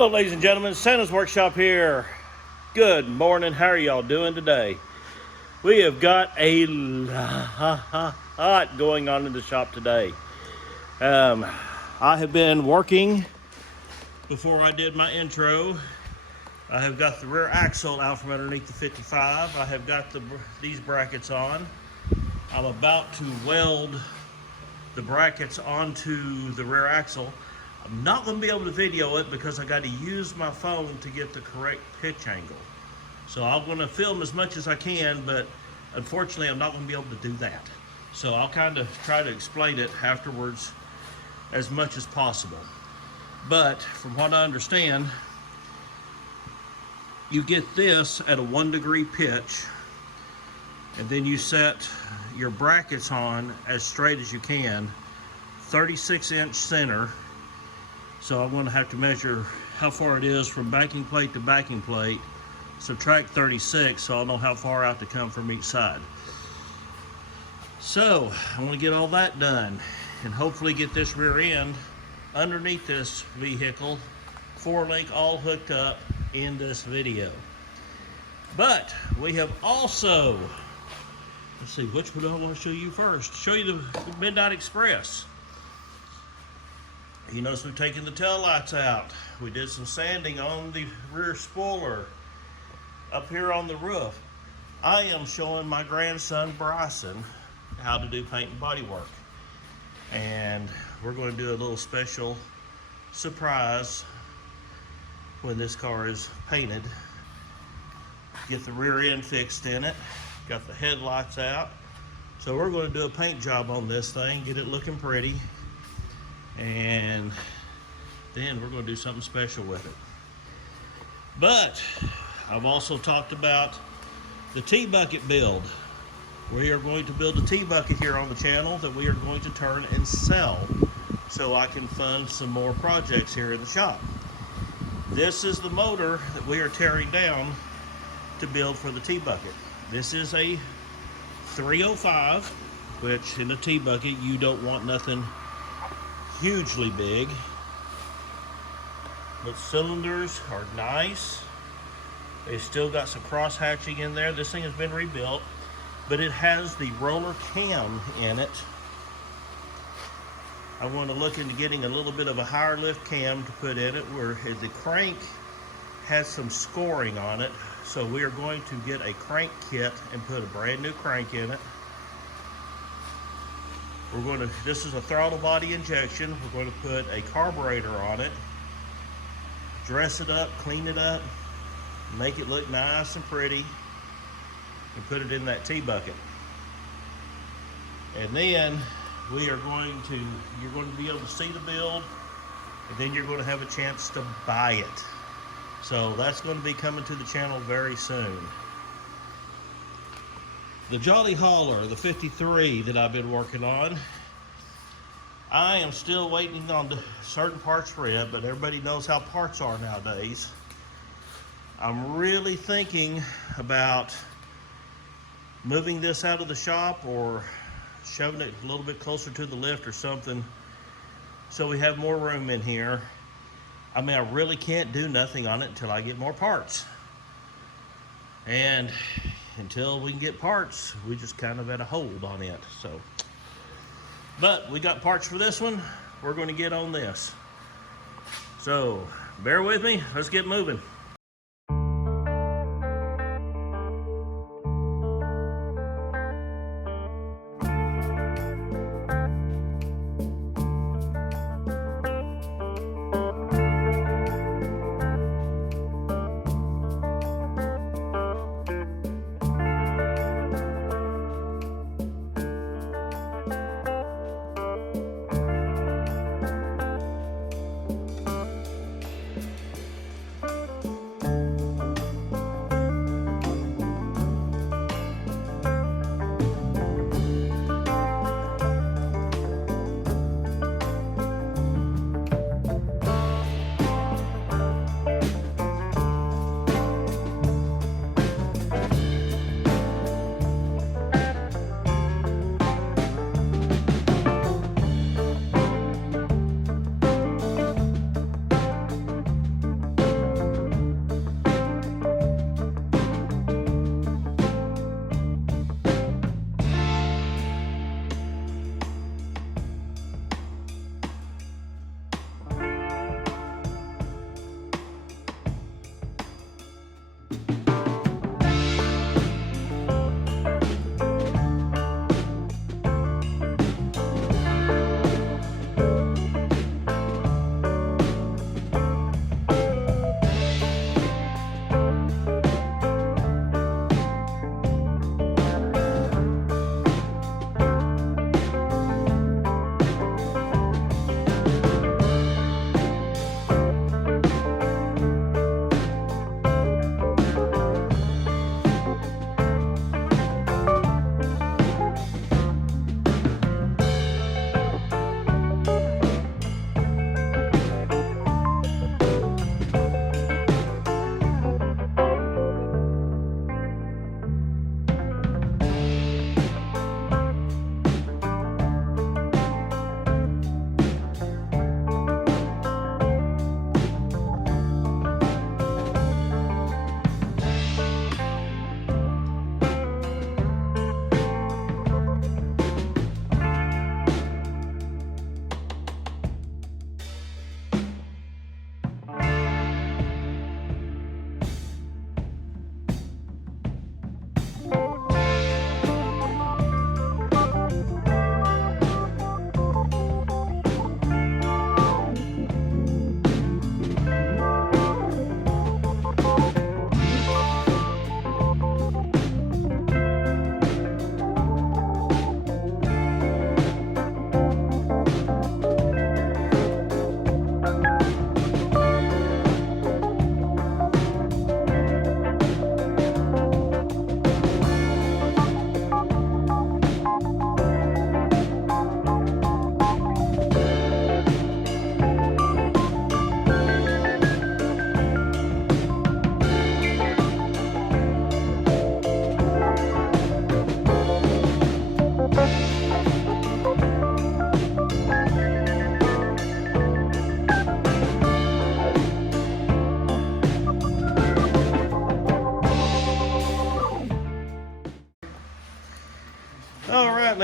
Hello ladies and gentlemen, Santa's Workshop here. Good morning, how are y'all doing today? We have got a lot going on in the shop today. I have been working before I did my intro. I have got the rear axle out from underneath the 55. I have got these brackets on. I'm about to weld the brackets onto the rear axle. I'm not going to be able to video it because I got to use my phone to get the correct pitch angle. So I'm going to film as much as I can, but unfortunately I'm not going to be able to do that. So I'll kind of try to explain it afterwards as much as possible. But from what I understand, you get this at a 1 degree pitch, and then you set your brackets on as straight as you can, 36-inch center. So I'm going to have to measure how far it is from backing plate to backing plate, subtract 36 so I'll know how far out to come from each side. So I want to get all that done and hopefully get this rear end underneath this vehicle, 4-link all hooked up in this video. But we have also, let's see, which one do I want to show you first? Show you the Midnight Express. You notice we've taken the tail lights out. We did some sanding on the rear spoiler up here on the roof. I am showing my grandson Bryson how to do paint and body work. And we're going to do a little special surprise when this car is painted. Get the rear end fixed in it. Got the headlights out. So we're going to do a paint job on this thing, get it looking pretty. And then we're going to do something special with it. But I've also talked about the T-bucket build. We are going to build a T-bucket here on the channel that we are going to turn and sell so I can fund some more projects here in the shop. This is the motor that we are tearing down to build for the T-bucket. This is a 305, which in a T-bucket you don't want nothing hugely big, but cylinders are nice. They still got some cross hatching in there. This thing has been rebuilt, but it has the roller cam in it. I want to look into getting a little bit of a higher lift cam to put in it, where the crank has some scoring on it. So we are going to get a crank kit and put a brand new crank in it. We're going to, this is a throttle body injection. We're going to put a carburetor on it, dress it up, clean it up, make it look nice and pretty, and put it in that T-bucket. And then we are going to, you're going to be able to see the build, and then you're going to have a chance to buy it. So that's going to be coming to the channel very soon. The Jolly Hauler, the 53 that I've been working on, I am still waiting on certain parts for it, but everybody knows how parts are nowadays. I'm really thinking about moving this out of the shop or shoving it a little bit closer to the lift or something so we have more room in here. I mean, I really can't do nothing on it until I get more parts. And until we can get parts, we just kind of at a hold on it. So, but we got parts for this one. We're going to get on this. So bear with me. Let's get moving.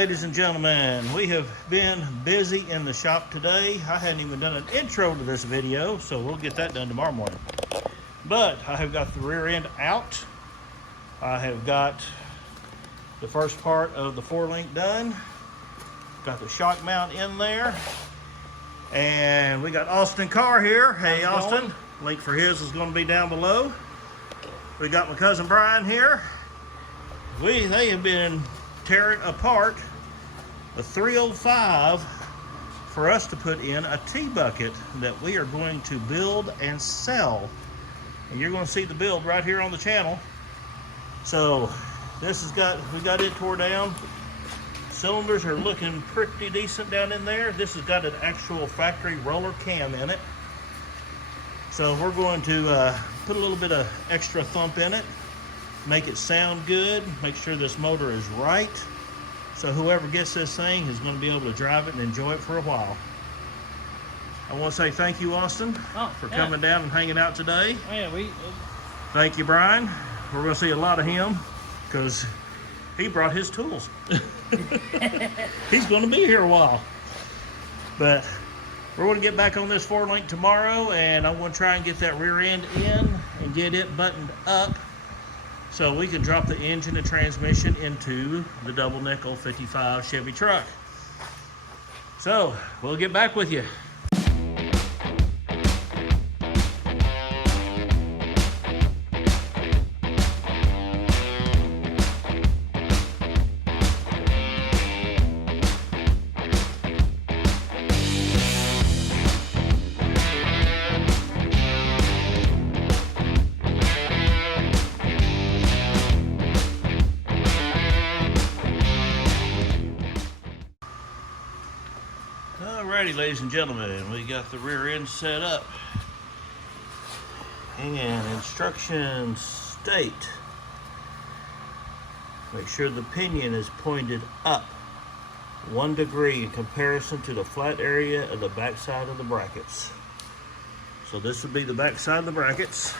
ladies and gentlemen, we have been busy in the shop today. I hadn't even done an intro to this video, so we'll get that done tomorrow morning. But I have got the rear end out. I have got the first part of the 4-link done. Got the shock mount in there. And we got Austin Carr here. Hey, Austin. Link for his is going to be down below. We got my cousin Brian here. They have been tearing apart a 305 for us to put in a T-bucket that we are going to build and sell. And you're going to see the build right here on the channel. So this we got it tore down. Cylinders are looking pretty decent down in there. This has got an actual factory roller cam in it. So we're going to put a little bit of extra thump in it, make it sound good, make sure this motor is right. So whoever gets this thing is going to be able to drive it and enjoy it for a while. I want to say thank you, Austin, for coming down and hanging out today. Oh, yeah, Thank you, Brian. We're going to see a lot of him because he brought his tools. He's going to be here a while. But we're going to get back on this 4-link tomorrow, and I'm going to try and get that rear end in and get it buttoned up so we can drop the engine and transmission into the double nickel 55 Chevy truck. So we'll get back with you. Alrighty, ladies and gentlemen, we got the rear end set up. And instructions state, make sure the pinion is pointed up 1 degree in comparison to the flat area of the back side of the brackets. So this would be the back side of the brackets.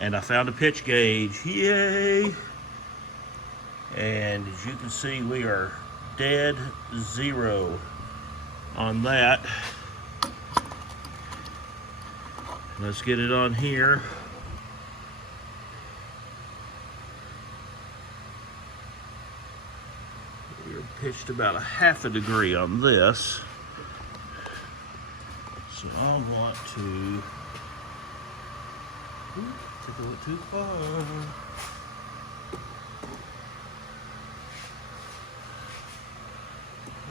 And I found a pitch gauge, yay! And as you can see, we are dead zero on that. Let's get it on here. We're pitched about 1/2 degree on this. So I want to take a little too far.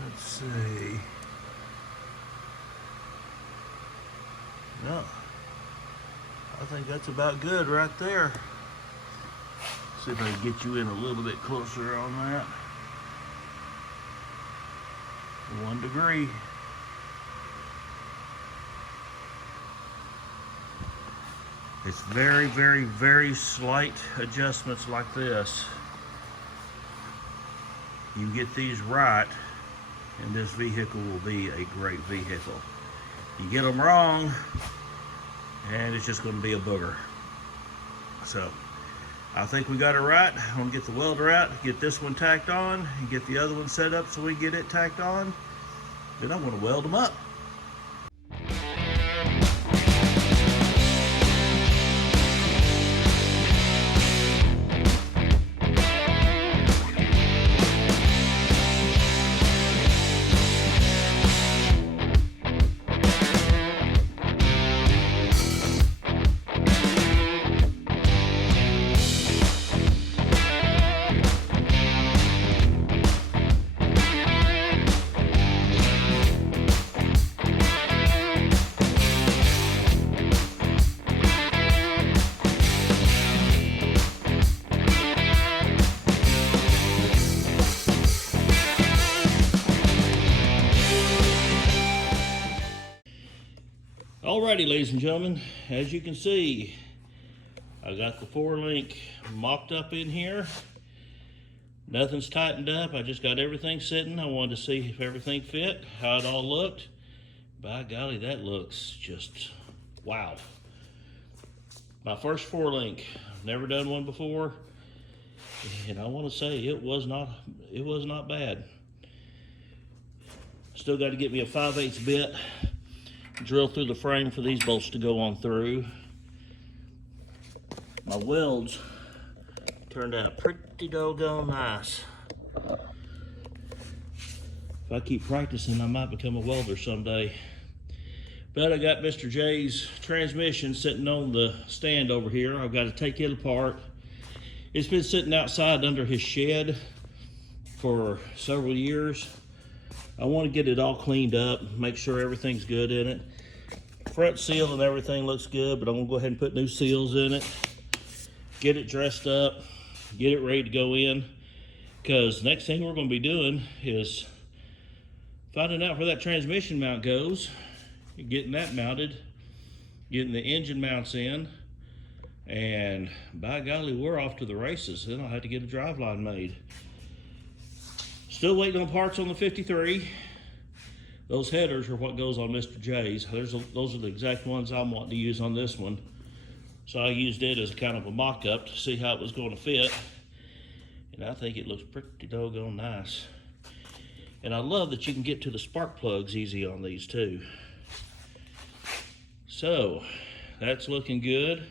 Let's see. No, I think that's about good right there. See if I can get you in a little bit closer on that. 1 degree. It's very, very, very slight adjustments like this. You get these right, and this vehicle will be a great vehicle. You get them wrong, and it's just going to be a booger. So I think we got it right. I'm going to get the welder out, get this one tacked on, and get the other one set up so we can get it tacked on. Then I'm going to weld them up. Alrighty, ladies and gentlemen, as you can see, I got the 4-link mocked up in here. Nothing's tightened up. I just got everything sitting. I wanted to see if everything fit, how it all looked. By golly, that looks just wow. My first 4-link. Never done one before. And I want to say it was not bad. Still got to get me a 5/8 bit, drill through the frame for these bolts to go on through. My welds turned out pretty doggone nice. If I keep practicing, I might become a welder someday. But I got Mr. J's transmission sitting on the stand over here. I've got to take it apart. It's been sitting outside under his shed for several years. I want to get it all cleaned up, make sure everything's good in it. Front seal and everything looks good, but I'm gonna go ahead and put new seals in it, get it dressed up, get it ready to go in, because next thing we're gonna be doing is finding out where that transmission mount goes, getting that mounted, getting the engine mounts in, and by golly, we're off to the races. Then I'll have to get a driveline made. Still waiting on parts on the 53. Those headers are what goes on Mr. J's. Those are the exact ones I'm wanting to use on this one. So I used it as kind of a mock-up to see how it was going to fit. And I think it looks pretty doggone nice. And I love that you can get to the spark plugs easy on these too. So, that's looking good.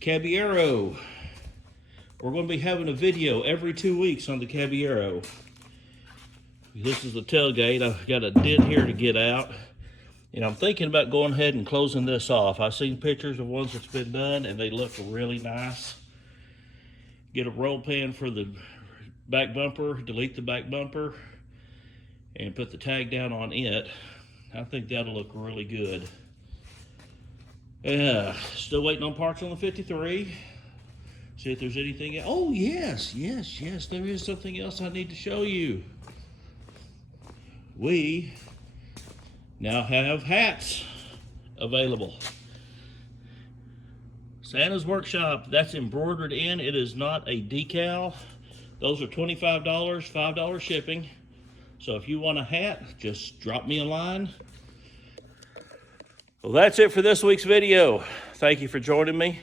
Cabiero. We're going to be having a video every 2 weeks on the Cabiero. This is the tailgate. I've got a dent here to get out. And I'm thinking about going ahead and closing this off. I've seen pictures of ones that's been done and they look really nice. Get a roll pan for the back bumper, delete the back bumper, and put the tag down on it. I think that'll look really good. Still waiting on parts on the 53. See if there's anything else. Oh, yes, there is something else I need to show you. We now have hats available. Santa's Workshop, that's embroidered in. It is not a decal. Those are $25, $5 shipping. So if you want a hat, just drop me a line. Well, that's it for this week's video. Thank you for joining me.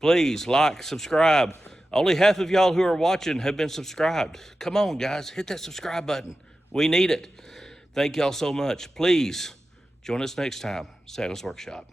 Please like, subscribe. Only half of y'all who are watching have been subscribed. Come on, guys, hit that subscribe button. We need it. Thank y'all so much. Please join us next time, Santa's Workshop.